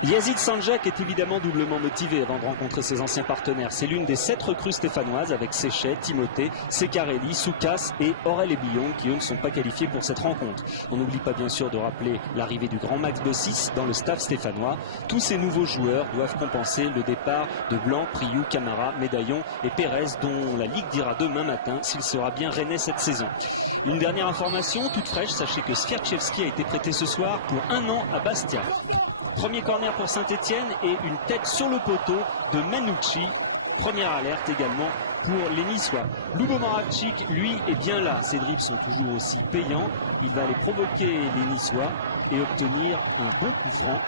Yazid Sanjak est évidemment doublement motivé avant de rencontrer ses anciens partenaires. C'est l'une des 7 recrues stéphanoises avec Séchet, Timothée, Secarelli, Soukas et Aurel Ebillon qui eux ne sont pas qualifiés pour cette rencontre. On n'oublie pas bien sûr de rappeler l'arrivée du grand Max Bossis dans le staff stéphanois. Tous ces nouveaux joueurs doivent compenser le départ de Blanc, Priou, Camara, Médaillon et Pérez dont la Ligue dira demain matin s'il sera bien rennais cette saison. Une dernière information toute fraîche, sachez que Sviatchevski a été prêté ce soir pour 1 an à Bastia. Premier corner pour Saint-Etienne et une tête sur le poteau de Manucci. Première alerte également pour les Niçois. Lubo Moravcik, lui, est bien là. Ses dribbles sont toujours aussi payants. Il va aller provoquer les Niçois et obtenir un bon coup franc.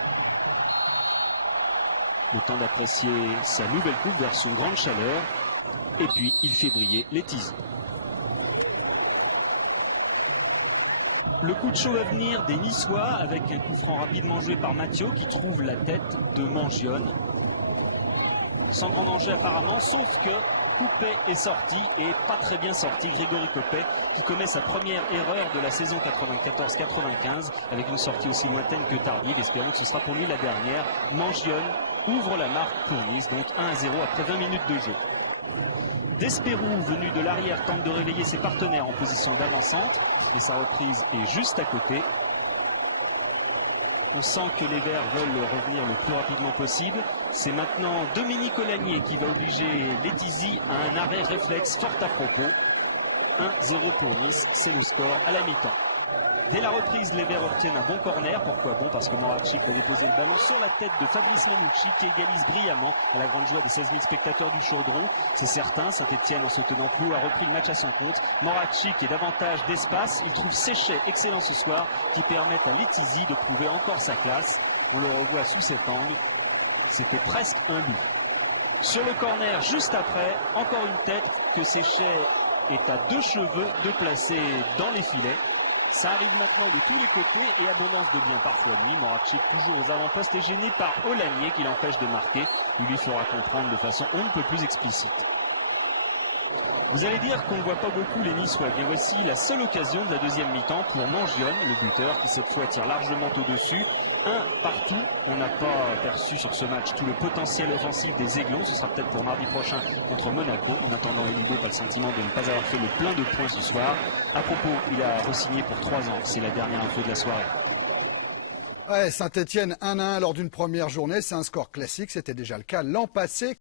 Le temps d'apprécier sa nouvelle coupe vers son grande chaleur. Et puis, il fait briller les Tizi. Le coup de chaud à venir des Niçois avec un coup franc rapidement joué par Mathieu qui trouve la tête de Mangione. Sans grand danger apparemment, sauf que Coupet est sorti et pas très bien sorti. Grégory Coupet qui commet sa première erreur de la saison 94-95 avec une sortie aussi lointaine que tardive. Espérons que ce sera pour lui la dernière. Mangione ouvre la marque pour Nice, donc 1-0 après 20 minutes de jeu. Despérou, venu de l'arrière, tente de réveiller ses partenaires en position d'avant-centre, mais sa reprise est juste à côté. On sent que les Verts veulent revenir le plus rapidement possible. C'est maintenant Dominique Olagnier qui va obliger les Tizi à un arrêt réflexe fort à propos. 1-0 pour Nice, c'est le score à la mi-temps. Dès la reprise, les Verts obtiennent un bon corner. Pourquoi bon? Parce que Moravcik va déposer le ballon sur la tête de Fabrice Manucci qui égalise brillamment à la grande joie des 16 000 spectateurs du Chaudron. C'est certain, Saint-Etienne en se tenant plus haut a repris le match à son compte. Moravcik est davantage d'espace. Il trouve Séchet excellent ce soir qui permettent à Letizy de prouver encore sa classe. On le revoit sous cet angle. C'était presque un but. Sur le corner, juste après, encore une tête que Séchet est à 2 cheveux de placer dans les filets. Ça arrive maintenant de tous les côtés et abondance de bien parfois nuit. Moravcik toujours aux avant-postes est gêné par Olagnier qui l'empêche de marquer. Il lui fera comprendre de façon on ne peut plus explicite. Vous allez dire qu'on ne voit pas beaucoup les Niçois. Et voici la seule occasion de la deuxième mi-temps pour Mangione, le buteur, qui cette fois tire largement au-dessus. Un partout. On n'a pas perçu sur ce match tout le potentiel offensif des Aiglons. Ce sera peut-être pour mardi prochain contre Monaco. En attendant, l'idée, pas le sentiment de ne pas avoir fait le plein de points ce soir. À propos, il a re-signé pour 3 ans. C'est la dernière info de la soirée. Ouais, Saint-Etienne 1-1 lors d'une première journée. C'est un score classique. C'était déjà le cas l'an passé.